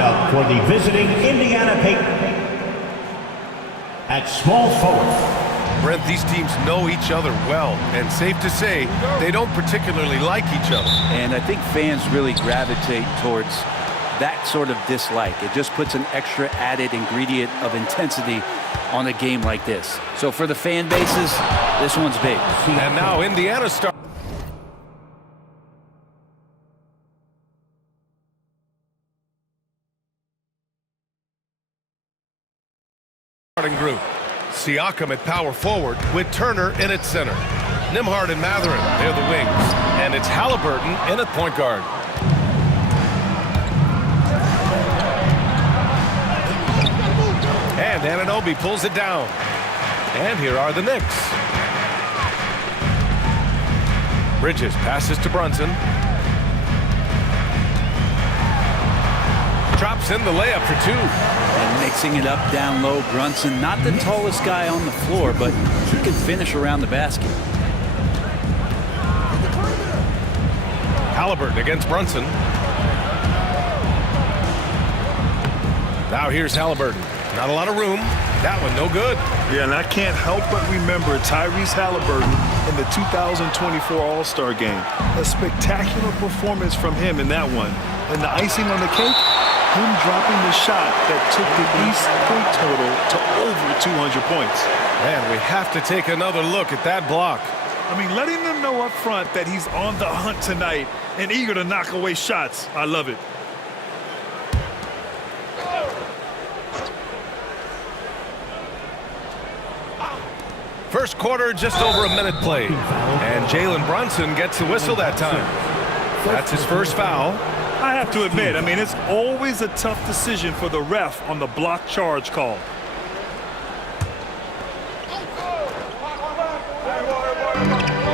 up for the visiting Indiana Patriots at small forward. Brent, these teams know each other well, and safe to say they don't particularly like each other. And I think fans really gravitate towards that sort of dislike. It just puts an extra added ingredient of intensity on a game like this. So for the fan bases, this one's big. And now Indiana starts. Starting group. Siakam at power forward with Turner in at center. Nembhard and Mathurin, they're the wings. And it's Halliburton in at point guard. And Anunoby pulls it down. And here are the Knicks. Bridges passes to Brunson. Drops in the layup for two. And mixing it up down low, Brunson, not the tallest guy on the floor, but he can finish around the basket. Halliburton against Brunson. Now here's Halliburton. Not a lot of room. That one no good. Yeah, and I can't help but remember Tyrese Halliburton in the 2024 All-Star game. A spectacular performance from him in that one. And the icing on the cake, him dropping the shot that took the East point total to over 200 points. Man, we have to take another look at that block. I mean, letting them know up front that he's on the hunt tonight and eager to knock away shots. I love it. First quarter, just over a minute played. And Jalen Brunson gets the whistle that time. That's his first foul. I have to admit, I mean, it's always a tough decision for the ref on the block charge call.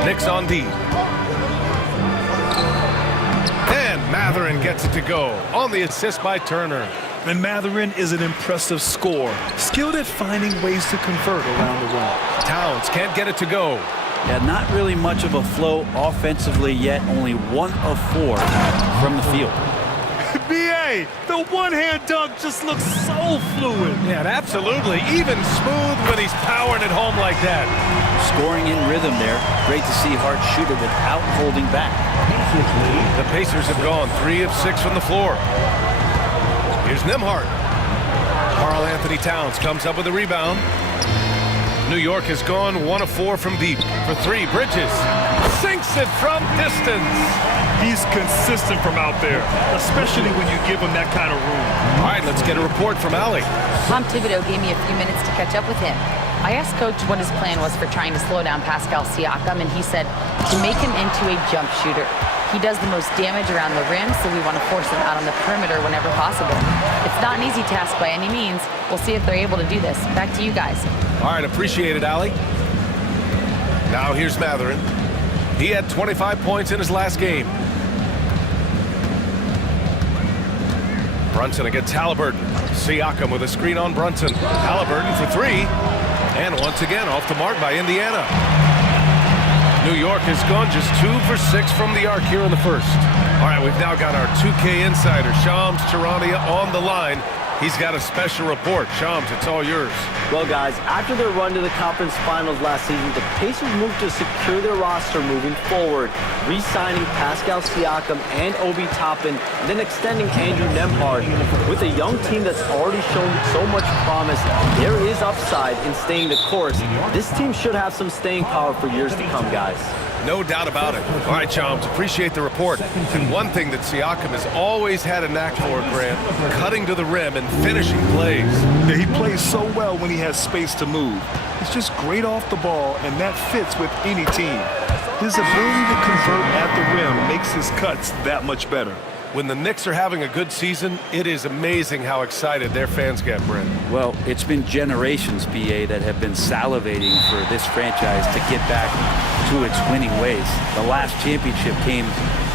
Knicks on D. And Mathurin gets it to go on the assist by Turner. And Mathurin is an impressive scorer, skilled at finding ways to convert around the rim. Towns can't get it to go. Yeah, not really much of a flow offensively yet. Only 1 of 4 from the field. B.A., the one-hand dunk just looks so fluid. Yeah, absolutely. Even smooth when he's powering it home like that. Scoring in rhythm there. Great to see Hart shoot it without holding back. The Pacers have gone 3 of 6 from the floor. Here's Nembhard. Karl Anthony Towns comes up with a rebound. New York has gone 1 of 4 from deep. For 3, Bridges sinks it from distance. He's consistent from out there, especially when you give him that kind of room. All right, let's get a report from Allie. Tom Thibodeau gave me a few minutes to catch up with him. I asked Coach what his plan was for trying to slow down Pascal Siakam, and he said to make him into a jump shooter. He does the most damage around the rim, so we want to force him out on the perimeter whenever possible. It's not an easy task by any means. We'll see if they're able to do this. Back to you guys. All right, appreciate it, Allie. Now here's Mathurin. He had 25 points in his last game. Brunson against Halliburton. Siakam with a screen on Brunson. Halliburton for 3. And once again, off the mark by Indiana. New York has gone just 2 for 6 from the arc here in the first. All right, we've now got our 2K insider, Shams Charania, on the line. He's got a special report. Shams, it's all yours. Well, guys, after their run to the conference finals last season, the Pacers moved to secure their roster moving forward, re-signing Pascal Siakam and Obi Toppin, and then extending Andrew Nembhard. With a young team that's already shown so much promise, there is upside in staying the course. This team should have some staying power for years to come, guys. No doubt about it. All right, Shams, appreciate the report. And one thing that Siakam has always had a knack for, Grant, cutting to the rim and finishing plays. Yeah, he plays so well when he has space to move. He's just great off the ball, and that fits with any team. His ability to convert at the rim makes his cuts that much better. When the Knicks are having a good season, it is amazing how excited their fans get, Brent. Well, it's been generations, B.A., that have been salivating for this franchise to get back to its winning ways. The last championship came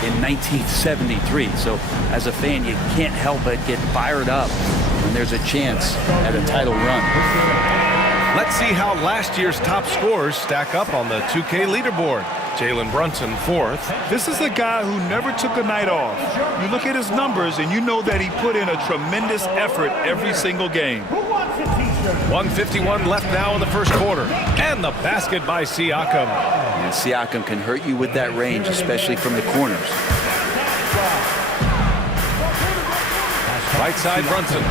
in 1973, so as a fan, you can't help but get fired up when there's a chance at a title run. Let's see how last year's top scorers stack up on the 2K leaderboard. Jalen Brunson, fourth. This is a guy who never took a night off. You look at his numbers and you know that he put in a tremendous effort every single game. 1:51 left now in the first quarter. And the basket by Siakam. And Siakam can hurt you with that range, especially from the corners. Right side, Brunson.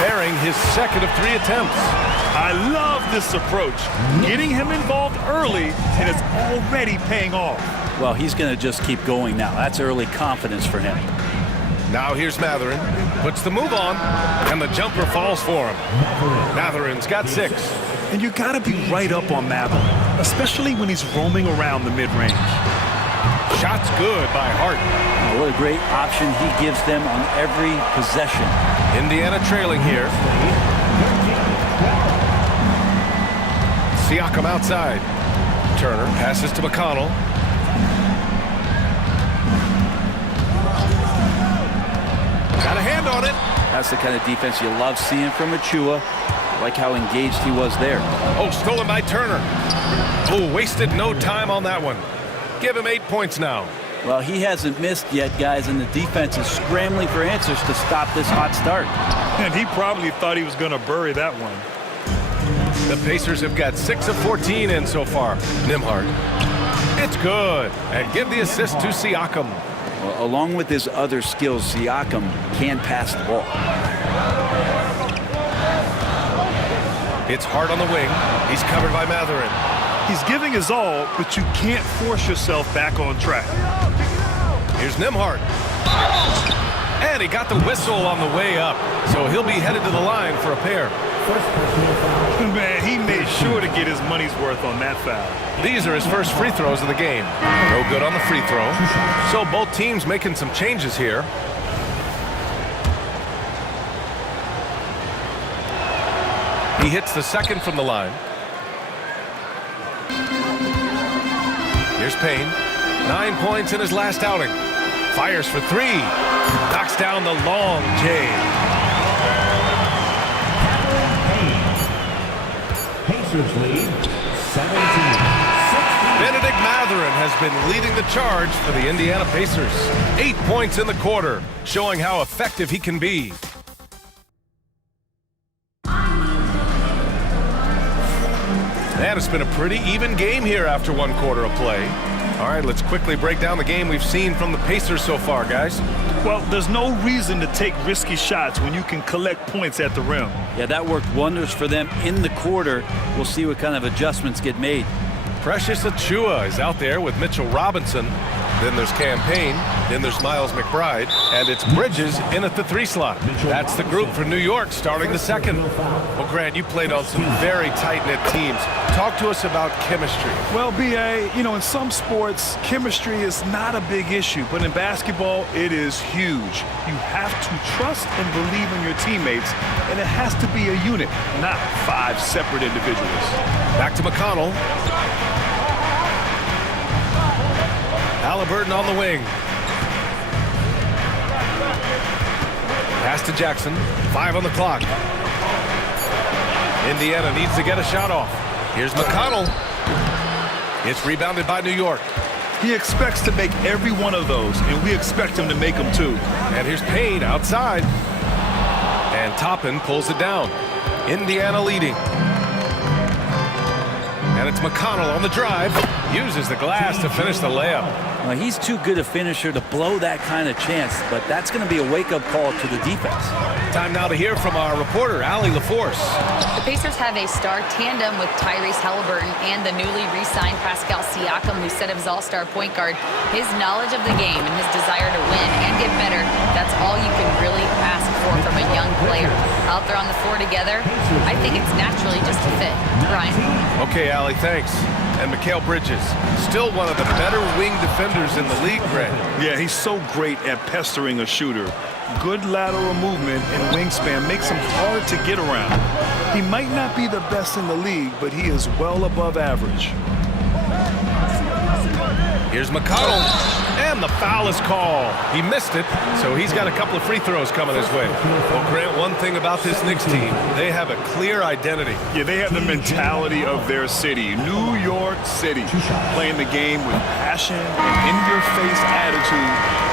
Bearing his second of 3 attempts. I love this approach. Getting him involved early, and it's already paying off. Well, he's going to just keep going now. That's early confidence for him. Now here's Matherin. Puts the move on, and the jumper falls for him. Matherin's got 6. And you got to be right up on Matherin, especially when he's roaming around the mid-range. Shot's good by Hart. Oh, what a great option he gives them on every possession. Indiana trailing here. Siakam outside. Turner passes to McConnell. Got a hand on it. That's the kind of defense you love seeing from Achua. Like how engaged he was there. Oh, stolen by Turner. Oh, wasted no time on that one. Give him 8 points now. Well, he hasn't missed yet, guys, and the defense is scrambling for answers to stop this hot start. And he probably thought he was going to bury that one. The Pacers have got 6 of 14 in so far. Nembhard. It's good. And give the assist to Siakam. Well, along with his other skills, Siakam can pass the ball. It's Hart on the wing. He's covered by Matherin. He's giving his all, but you can't force yourself back on track. Here's Nembhard. And he got the whistle on the way up. So he'll be headed to the line for a pair. Man, he made sure to get his money's worth on that foul. These are his first free throws of the game. No good on the free throw. So both teams making some changes here. He hits the second from the line. Here's Payne. 9 points in his last outing. Fires for 3. Knocks down the long J. Pacers lead 17. Benedict Matherin has been leading the charge for the Indiana Pacers. 8 points in the quarter, showing how effective he can be. And it's been a pretty even game here after 1 quarter of play. All right, let's quickly break down the game we've seen from the Pacers so far, guys. Well, there's no reason to take risky shots when you can collect points at the rim. Yeah, that worked wonders for them in the quarter. We'll see what kind of adjustments get made. Precious Achua is out there with Mitchell Robinson. Then there's Campaign. Then there's Miles McBride. And it's Bridges in at the 3 slot. That's the group for New York starting the second. Well, Grant, you played on some very tight-knit teams. Talk to us about chemistry. Well, B.A., you know, in some sports, chemistry is not a big issue. But in basketball, it is huge. You have to trust and believe in your teammates. And it has to be a unit, not 5 separate individuals. Back to McConnell. Halliburton on the wing. Pass to Jackson. 5 on the clock. Indiana needs to get a shot off. Here's McConnell. It's rebounded by New York. He expects to make every one of those, and we expect him to make them too. And here's Payne outside. And Toppin pulls it down. Indiana leading. And it's McConnell on the drive. Uses the glass to finish the layup. Well, he's too good a finisher to blow that kind of chance, but that's going to be a wake-up call to the defense. Time now to hear from our reporter, Allie LaForce. The Pacers have a star tandem with Tyrese Halliburton and the newly re-signed Pascal Siakam, who set up his all-star point guard. His knowledge of the game and his desire to win and get better, that's all you can really ask for from a young player. Out there on the floor together, I think it's naturally just a fit. Ryan? Okay, Allie, thanks. And Mikal Bridges, still one of the better wing defenders in the league, Greg. Yeah, he's so great at pestering a shooter. Good lateral movement and wingspan makes him hard to get around. He might not be the best in the league, but he is well above average. Here's McConnell. And the foul is called. He missed it, so he's got a couple of free throws coming his way. Well, Grant, one thing about this Knicks team, they have a clear identity. Yeah, they have the mentality of their city, New York City, playing the game with passion and in-your-face attitude.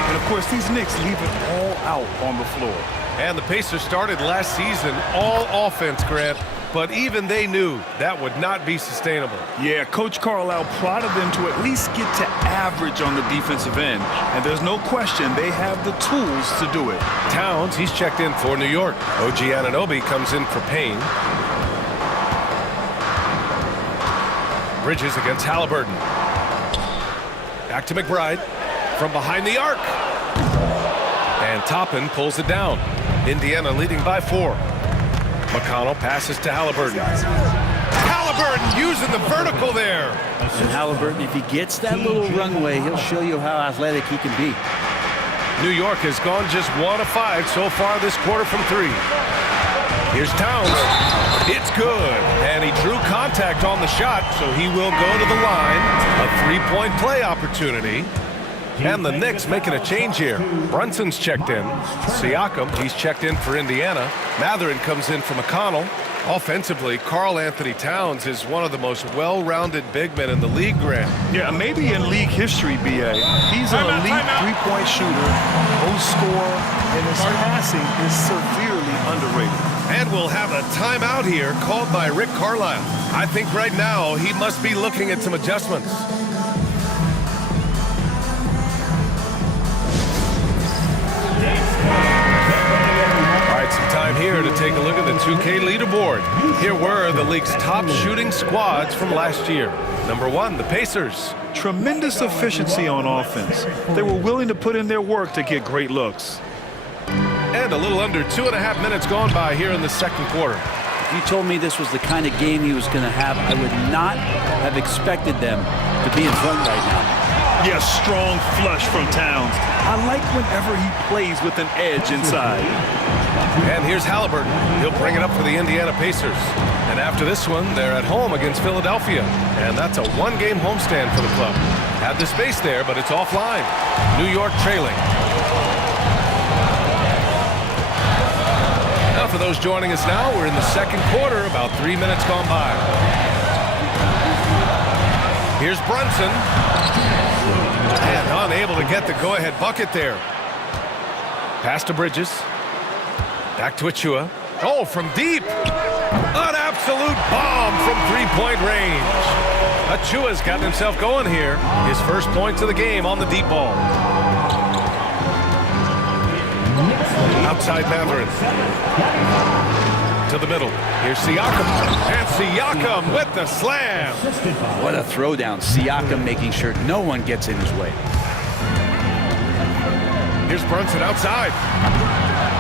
And, of course, these Knicks leave it all out on the floor. And the Pacers started last season all offense, Grant, but even they knew that would not be sustainable. Yeah, Coach Carlisle prodded them to at least get to average on the defensive end. And there's no question they have the tools to do it. Towns, he's checked in for New York. OG Anunoby comes in for Payne. Bridges against Halliburton. Back to McBride from behind the arc. And Toppin pulls it down. Indiana leading by 4. McConnell passes to Halliburton. Halliburton using the vertical there. And Halliburton, if he gets that little runway, he'll show you how athletic he can be. New York has gone just 1 of 5 so far this quarter from 3. Here's Towns. It's good. And he drew contact on the shot, so he will go to the line. A 3-point play opportunity. And the Knicks making a change here. Brunson's checked in. Siakam, he's checked in for Indiana. Mathurin comes in for McConnell. Offensively, Karl Anthony Towns is one of the most well-rounded big men in the league, Grant. Yeah, maybe in league history, B.A. He's an elite three-point shooter, post scorer, and his passing is severely underrated. And we'll have a timeout here called by Rick Carlisle. I think right now he must be looking at some adjustments. Here to take a look at the 2K leaderboard. Here were the league's top shooting squads from last year. Number 1, the Pacers. Tremendous efficiency on offense. They were willing to put in their work to get great looks. And a little under 2.5 minutes gone by here in the second quarter. If you told me this was the kind of game he was going to have, I would not have expected them to be in front right now. Yes, strong flush from Towns. I like whenever he plays with an edge inside. And here's Halliburton. He'll bring it up for the Indiana Pacers. And after this one, they're at home against Philadelphia. And that's a 1-game homestand for the club. Had the space there, but it's offline. New York trailing. Now for those joining us now, we're in the second quarter, about 3 minutes gone by. Here's Brunson. And unable to get the go-ahead bucket there. Pass to Bridges. Back to Achua. Oh, from deep. An absolute bomb from 3-point range. Achua's gotten himself going here. His first points of the game on the deep ball. Outside Mathurin. To the middle. Here's Siakam. And Siakam with the slam. What a throwdown. Siakam making sure no one gets in his way. Here's Brunson outside.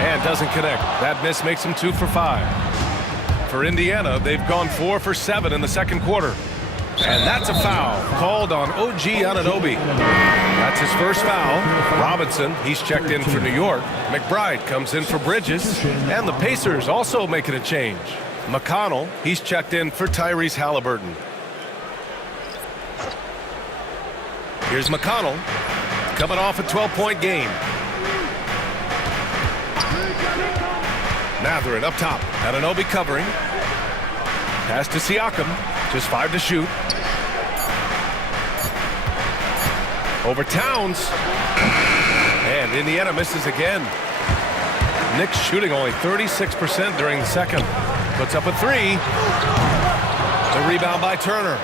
And doesn't connect. That miss makes him 2 for 5. For Indiana, they've gone 4 for 7 in the second quarter. And that's a foul called on OG Anunoby. That's his first foul. Robinson, he's checked in for New York. McBride comes in for Bridges. And the Pacers also making a change. McConnell, he's checked in for Tyrese Halliburton. Here's McConnell, coming off a 12-point game. Mathurin up top. Anunoby covering. Pass to Siakam. Just 5 to shoot. Over Towns. And Indiana misses again. Knicks shooting only 36% during the second. Puts up a 3. The rebound by Turner.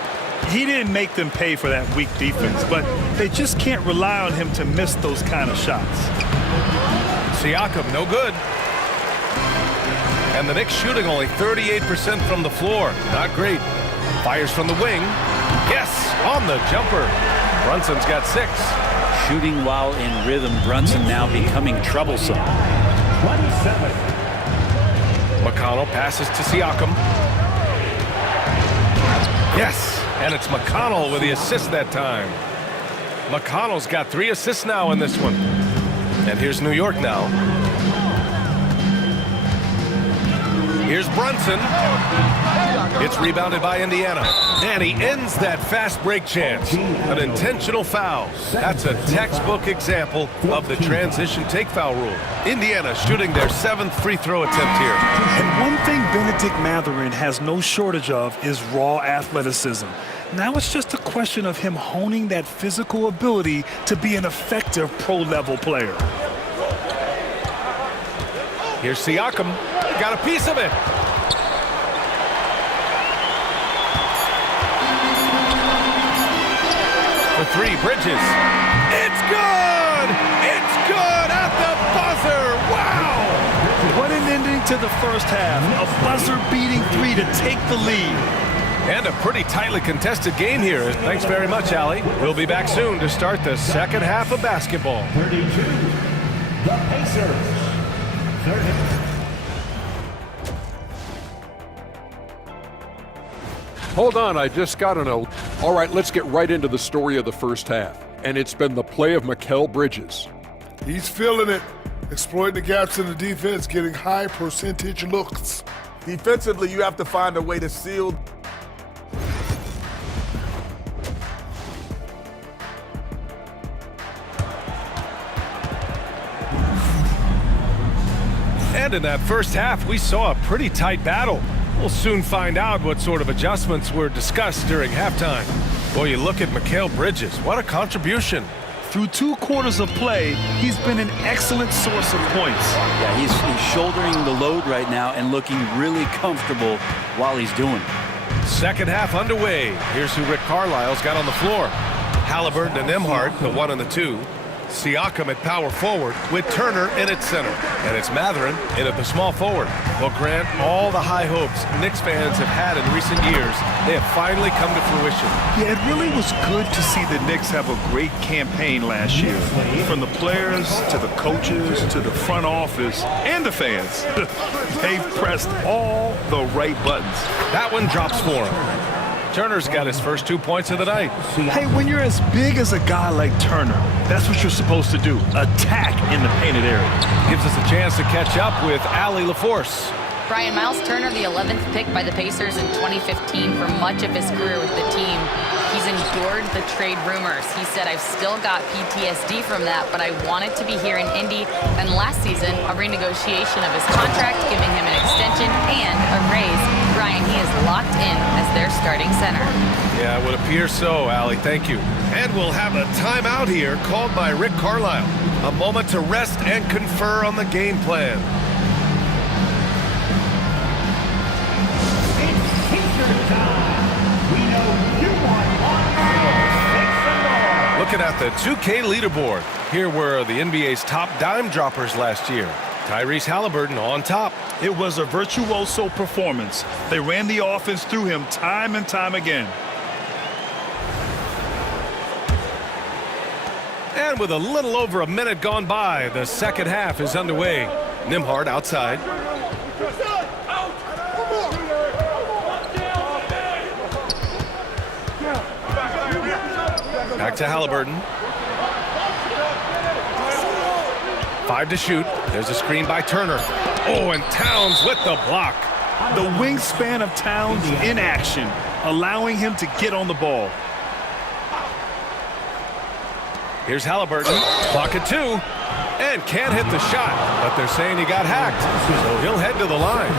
He didn't make them pay for that weak defense, but they just can't rely on him to miss those kind of shots. Siakam, no good. And the Knicks shooting only 38% from the floor. Not great. Fires from the wing. Yes, on the jumper. Brunson's got 6. Shooting while in rhythm. Brunson now becoming troublesome. 27. McConnell passes to Siakam. Yes, and it's McConnell with the assist that time. McConnell's got 3 assists now in this one. And here's New York now. Here's Brunson. It's rebounded by Indiana. And he ends that fast break chance. An intentional foul. That's a textbook example of the transition take foul rule. Indiana shooting their 7th free throw attempt here. And one thing Benedict Mathurin has no shortage of is raw athleticism. Now it's just a question of him honing that physical ability to be an effective pro-level player. Here's Siakam. Got a piece of it. For three, Bridges. It's good! It's good at the buzzer! Wow! What an ending to the first half. A buzzer-beating three to take the lead. And a pretty tightly contested game here. Thanks very much, Allie. We'll be back soon to start the second half of basketball. 32, the Pacers. 30. Hold on, I just got a note. All right, let's get right into the story of the first half. And it's been the play of Mikal Bridges. He's feeling it, exploiting the gaps in the defense, getting high percentage looks. Defensively, you have to find a way to seal. And in that first half, we saw a pretty tight battle. We'll soon find out what sort of adjustments were discussed during halftime. Boy, you look at Mikal Bridges. What a contribution. Through 2 quarters of play, he's been an excellent source of points. Yeah, he's shouldering the load right now and looking really comfortable while he's doing it. Second half underway. Here's who Rick Carlisle's got on the floor. Halliburton and Nembhard, the 1 and the 2. Siakam at power forward with Turner in at center. And it's Mathurin in at the small forward. Well, Grant, all the high hopes Knicks fans have had in recent years, they have finally come to fruition. Yeah, it really was good to see the Knicks have a great campaign last year. From the players to the coaches to the front office and the fans. They've pressed all the right buttons. That one drops for him. Turner's got his first 2 points of the night. Hey, when you're as big as a guy like Turner, that's what you're supposed to do. Attack in the painted area. Gives us a chance to catch up with Allie LaForce. Brian, Miles Turner, the 11th pick by the Pacers in 2015 for much of his career with the team. He's endured the trade rumors. He said, I've still got PTSD from that, but I wanted to be here in Indy. And last season, a renegotiation of his contract, giving him an extension and a raise. Brian, he is locked in as their starting center. Yeah, it would appear so, Allie. Thank you. And we'll have a timeout here called by Rick Carlisle. A moment to rest and confer on the game plan. It's Pacer time. We know you want one. Looking at the 2K leaderboard, here were the NBA's top dime droppers last year. Tyrese Halliburton on top. It was a virtuoso performance. They ran the offense through him time and time again. And with a little over a minute gone by, the second half is underway. Nembhard outside. Back to Halliburton. 5 to shoot. There's a screen by Turner. Oh, and Towns with the block. The wingspan of Towns in action, allowing him to get on the ball. Here's Halliburton. Clock at 2. And can't hit the shot, but they're saying he got hacked. So he'll head to the line.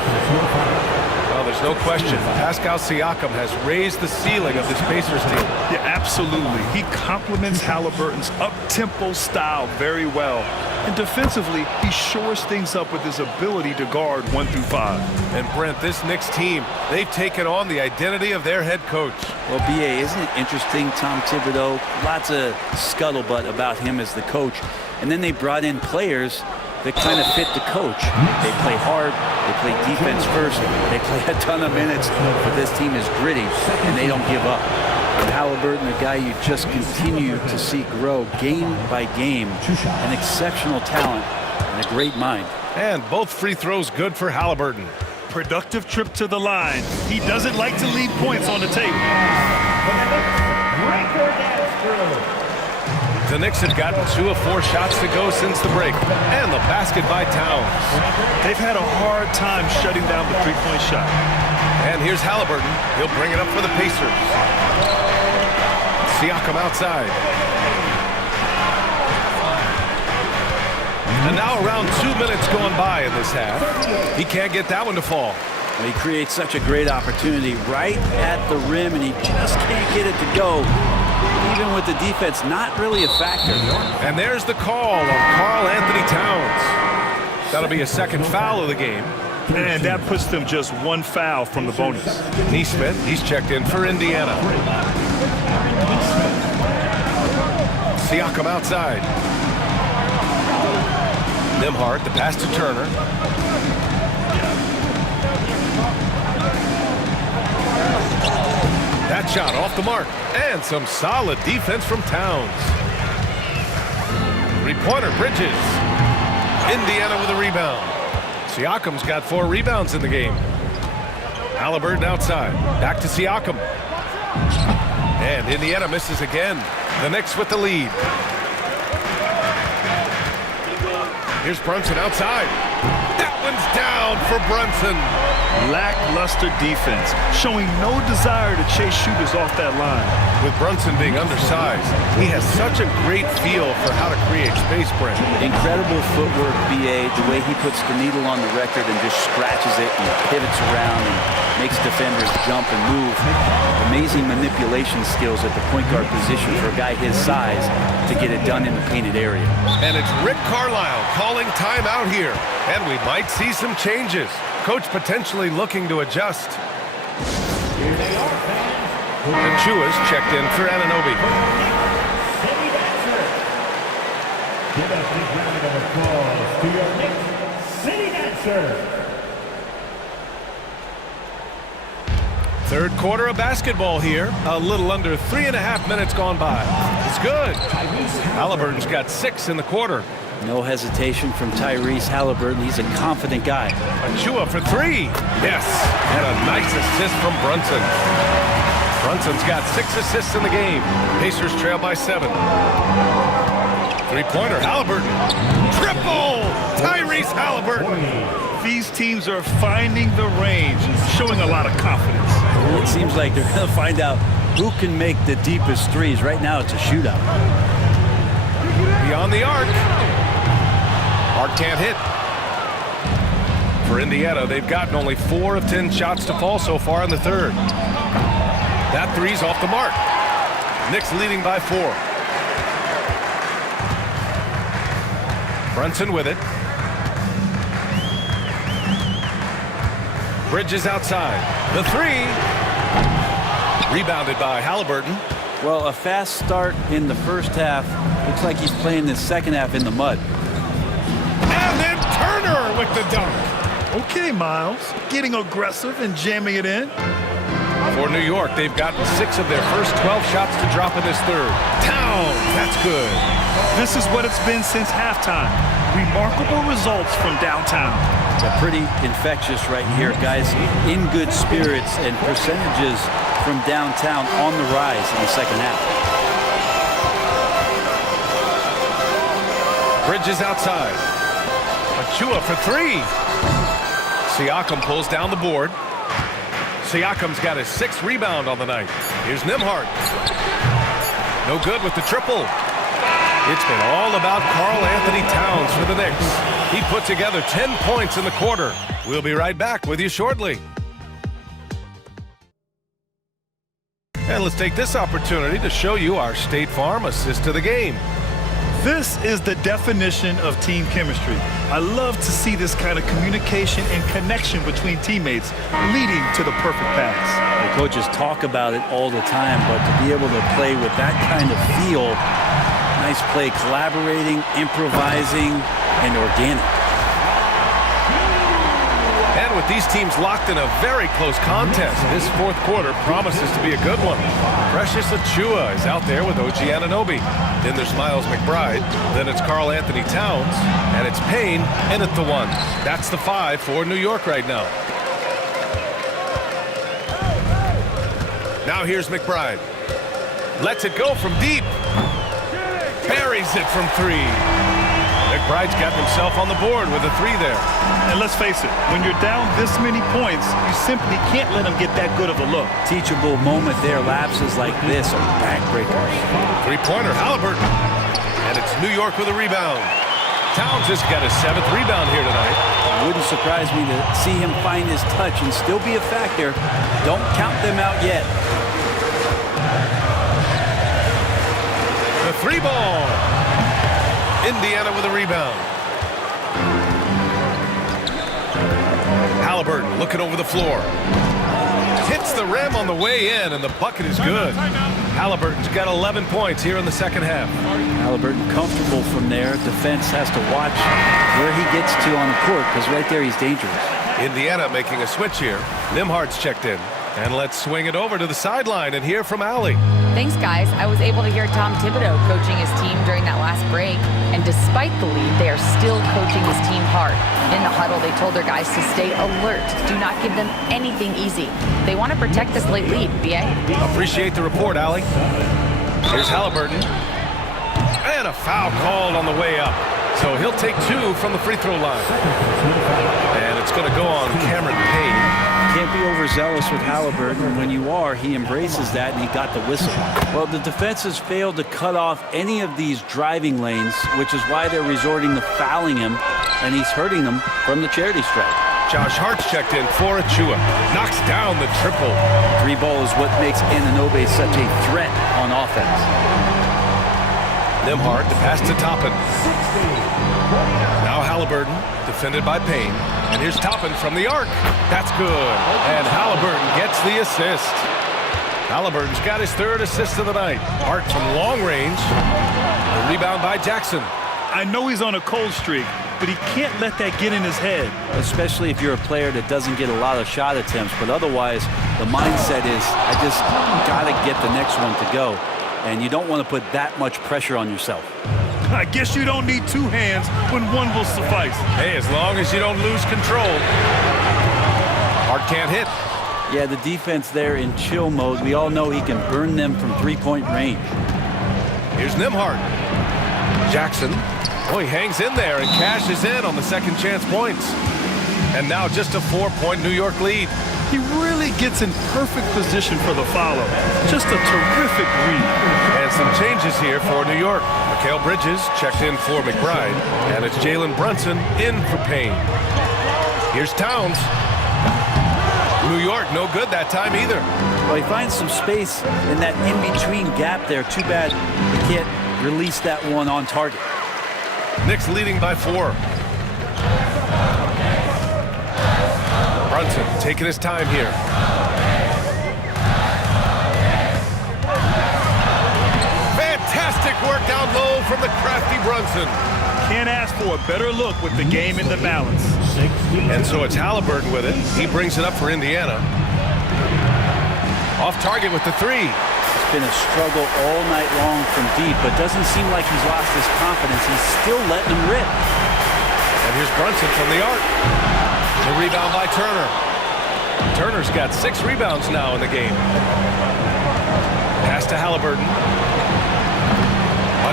Well, there's no question. Pascal Siakam has raised the ceiling of this Pacers team. Yeah, absolutely. He complements Halliburton's up-tempo style very well. And defensively, he shores things up with his ability to guard 1 through 5. And Brent, this Knicks team, they've taken on the identity of their head coach. Well, B.A., isn't it interesting, Tom Thibodeau? Lots of scuttlebutt about him as the coach. And then they brought in players that kind of fit the coach. They play hard, they play defense first, they play a ton of minutes, but this team is gritty, and they don't give up. And Halliburton, a guy you just continue to see grow game by game, an exceptional talent and a great mind. And both free throws good for Halliburton. Productive trip to the line. He doesn't like to leave points on the table. Break their dance through. The Knicks have gotten 2 of 4 shots to go since the break. And the basket by Towns. They've had a hard time shutting down the three-point shot. And here's Halliburton. He'll bring it up for the Pacers. Siakam outside. And now around 2 minutes going by in this half. He can't get that one to fall. He creates such a great opportunity right at the rim, and he just can't get it to go. Even with the defense not really a factor. And there's the call on Karl Anthony Towns. That'll be a second foul of the game. And that puts them just 1 foul from the bonus. Neesmith, he's checked in for Indiana. Siakam outside. Nembhard, the pass to Turner. That shot off the mark. And some solid defense from Towns. 3-pointer, Bridges. Indiana with a rebound. Siakam's got 4 rebounds in the game. Halliburton outside. Back to Siakam. And Indiana misses again. The Knicks with the lead. Here's Brunson outside. That one's down for Brunson. Lackluster defense, showing no desire to chase shooters off that line. With Brunson being undersized, he has such a great feel for how to create space, Brent. Incredible footwork, B.A. The way he puts the needle on the record and just scratches it and pivots around and makes defenders jump and move. Amazing manipulation skills at the point guard position for a guy his size to get it done in the painted area. And it's Rick Carlisle calling timeout here. And we might see some changes. Coach potentially looking to adjust. Achua's checked in for Anunoby. Give a big round of applause to your Knicks City Dancer. Third quarter of basketball here. A little under 3.5 minutes gone by. It's good. Halliburton's got 6 in the quarter. No hesitation from Tyrese Halliburton. He's a confident guy. Achua for 3. Yes. And a nice assist from Brunson. Brunson's got 6 assists in the game. Pacers trail by 7. 3-pointer, Halliburton. Triple! Tyrese Halliburton. These teams are finding the range, showing a lot of confidence. It seems like they're going to find out who can make the deepest threes. Right now, it's a shootout. Beyond the arc. Arc can't hit. For Indiana, they've gotten only 4 of 10 shots to fall so far in the third. That 3's off the mark. Knicks leading by 4. Brunson with it. Bridges outside. The 3. Rebounded by Halliburton. Well, a fast start in the first half. Looks like he's playing this second half in the mud. And then Turner with the dunk. Okay, Miles, getting aggressive and jamming it in. For New York, they've gotten 6 of their first 12 shots to drop in this third. Towns, that's good. This is what it's been since halftime. Remarkable results from downtown. They're pretty infectious right here, guys. In good spirits and percentages from downtown on the rise in the second half. Bridges outside. Achua for 3. Siakam pulls down the board. Siakam's got his 6th rebound on the night. Here's Nembhard. No good with the triple. It's been all about Karl Anthony Towns for the Knicks. He put together 10 points in the quarter. We'll be right back with you shortly. And let's take this opportunity to show you our State Farm assist to the game. This is the definition of team chemistry. I love to see this kind of communication and connection between teammates leading to the perfect pass. The coaches talk about it all the time, but to be able to play with that kind of feel, nice play, collaborating, improvising, and organic. And with these teams locked in a very close contest, this fourth quarter promises to be a good one. Precious Achua is out there with OG Anunoby. Then there's Miles McBride. Then it's Karl Anthony Towns. And it's Payne in at the 1. That's the 5 for New York right now. Now here's McBride. Lets it go from deep. Buries it from 3. McBride's got himself on the board with a 3 there. And let's face it, when you're down this many points, you simply can't let them get that good of a look. Teachable moment there. Lapses like this are backbreakers. 3-pointer, Halliburton. And it's New York with a rebound. Towns has got his 7th rebound here tonight. Wouldn't surprise me to see him find his touch and still be a factor. Don't count them out yet. The 3 ball. Indiana with a rebound. Halliburton looking over the floor. Hits the rim on the way in, and the bucket is good. Halliburton's got 11 points here in the second half. Halliburton comfortable from there. Defense has to watch where he gets to on the court, because right there he's dangerous. Indiana making a switch here. Nimhard's checked in. And let's swing it over to the sideline and hear from Allie. Thanks, guys. I was able to hear Tom Thibodeau coaching his team during that last break. And despite the lead, they are still coaching his team hard. In the huddle, they told their guys to stay alert. Do not give them anything easy. They want to protect this late lead, B.A. Appreciate the report, Allie. Here's Halliburton. And a foul called on the way up. So he'll take 2 from the free throw line. And it's going to go on Cameron Payne. Can't be overzealous with Halliburton. When you are, he embraces that, and he got the whistle. Well, the defense has failed to cut off any of these driving lanes, which is why they're resorting to fouling him, and he's hurting them from the charity stripe. Josh Hart's checked in for Achua. Knocks down the triple. 3 ball is what makes Anunoby such a threat on offense. Nimhard to pass to Toppin. Now Halliburton, defended by Payne. And here's Toppin from the arc. That's good. And Halliburton gets the assist. Halliburton's got his 3rd assist of the night. Hart from long range. The rebound by Jackson. I know he's on a cold streak, but he can't let that get in his head. Especially if you're a player that doesn't get a lot of shot attempts. But otherwise, the mindset is, I just got to get the next one to go. And you don't want to put that much pressure on yourself. I guess you don't need 2 hands when 1 will suffice. Hey, as long as you don't lose control. Hart can't hit. Yeah, the defense there in chill mode. We all know he can burn them from 3-point range. Here's Nimhard. Jackson. Oh, he hangs in there and cashes in on the second chance points. And now just a 4-point New York lead. He really gets in perfect position for the follow. Just a terrific read. And some changes here for New York. Mikal Bridges checked in for McBride. And it's Jalen Brunson in for Payne. Here's Towns. New York no good that time either. Well, he finds some space in that in-between gap there. Too bad he can't release that one on target. Knicks leading by 4. Brunson taking his time here. Fantastic work down low from the crafty Brunson. Can't ask for a better look with the game in the balance. And so it's Halliburton with it. He brings it up for Indiana. Off target with the 3. It's been a struggle all night long from deep, but doesn't seem like he's lost his confidence. He's still letting him rip. And here's Brunson from the arc. The rebound by Turner. Turner's got 6 rebounds now in the game. Pass to Halliburton.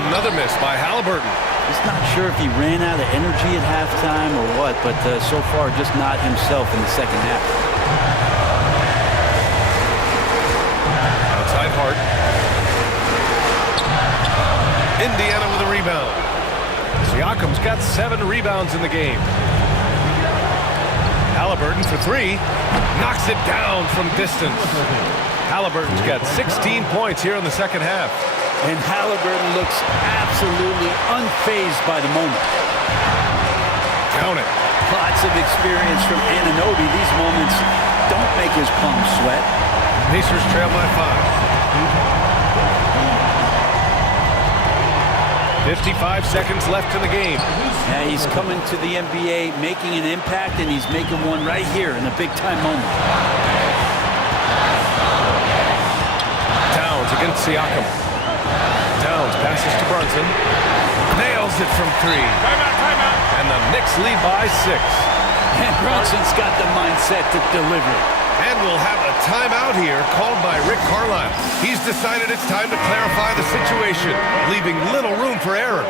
Another miss by Halliburton. Just not sure if he ran out of energy at halftime or what, but so far just not himself in the second half. Outside Hart. Indiana with a rebound. Siakam's got 7 rebounds in the game. Halliburton for 3. Knocks it down from distance. Halliburton's got 16 points here in the second half. And Halliburton looks absolutely unfazed by the moment. Count it. Lots of experience from Anunoby. These moments don't make his palms sweat. Pacers trail by 5. 55 seconds left in the game. Yeah, he's coming to the NBA making an impact, and he's making one right here in a big-time moment. Towns against Siakam. Towns passes to Brunson. Nails it from 3. And the Knicks lead by 6. And Brunson's got the mindset to deliver. And we'll have a timeout here called by Rick Carlisle. He's decided it's time to clarify the situation, leaving little room for error.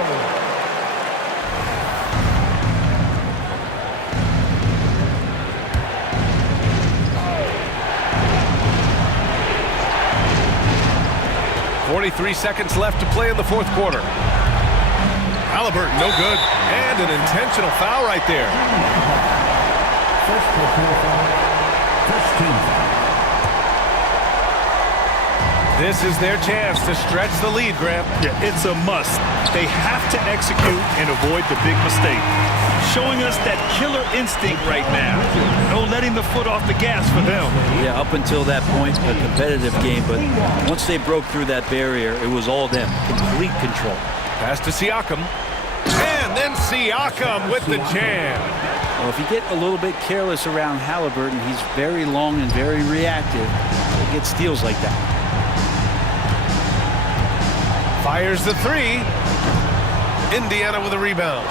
.43 seconds left to play in the fourth quarter. Halliburton, no good. And an intentional foul right there. First personal foul. First team foul. This is their chance to stretch the lead, Grant. Yeah, it's a must. They have to execute and avoid the big mistake. Showing us that killer instinct right now. No letting the foot off the gas for them. Yeah, up until that point, a competitive game, but once they broke through that barrier, it was all them. Complete control. Pass to Siakam. And then Siakam with the jam. Well, if you get a little bit careless around Halliburton, he's very long and very reactive. He'll get steals like that. Fires the three. Indiana with a rebound.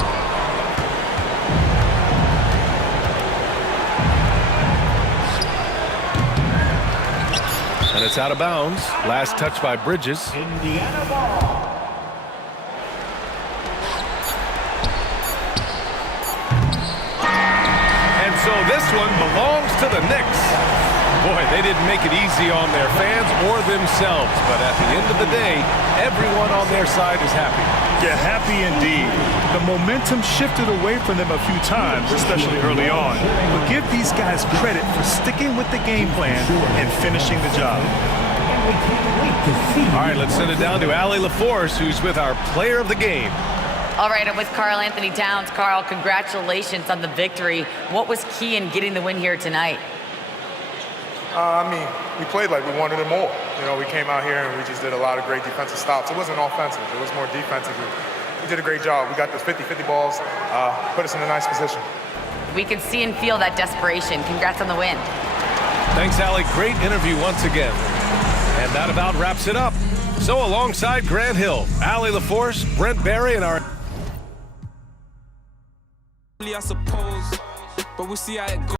And it's out of bounds. Last touch by Bridges. Indiana ball. And so this one belongs to the Knicks. Boy, they didn't make it easy on their fans or themselves, but at the end of the day, everyone on their side is happy. Yeah, happy indeed. The momentum shifted away from them a few times, especially early on. But give these guys credit for sticking with the game plan and finishing the job. All right, let's send it down to Allie LaForce, who's with our player of the game. All right, I'm with Karl Anthony Towns. Karl, congratulations on the victory. What was key in getting the win here tonight? We played like we wanted it more. You know, we came out here and we just did a lot of great defensive stops. It wasn't offensive. It was more defensive. We did a great job. We got those 50-50 balls, put us in a nice position. We can see and feel that desperation. Congrats on the win. Thanks, Allie. Great interview once again. And that about wraps it up. So alongside Grant Hill, Allie LaForce, Brent Barry, and our... I suppose, but we'll see how it goes.